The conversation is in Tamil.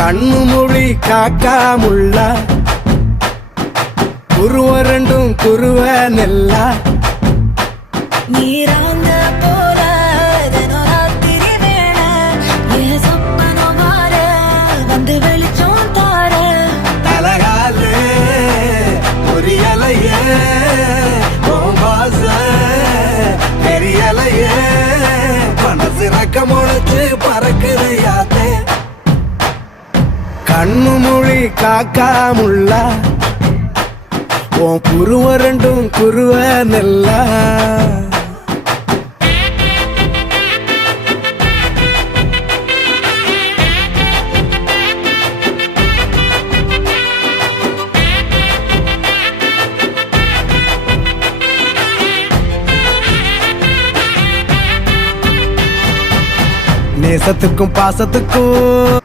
கண்ணு மொழி காக்காமுள்ள குருவ ரெண்டும் குருவ நெல்லா நீராங்க போல தினராத்திரி வேண என் சொப்பனம் மாற வந்து வெளிச்சம் தார தலகாலே பொரியலையே பாச பெரியலையே மனசு ரக்க முளைச்சு பறக்குது யாத்தே கண்ணு மொழி காக்காமுள்ள உன் குருவ ரெண்டும் குருவ நெல்லா நேசத்துக்கும் பாசத்துக்கும்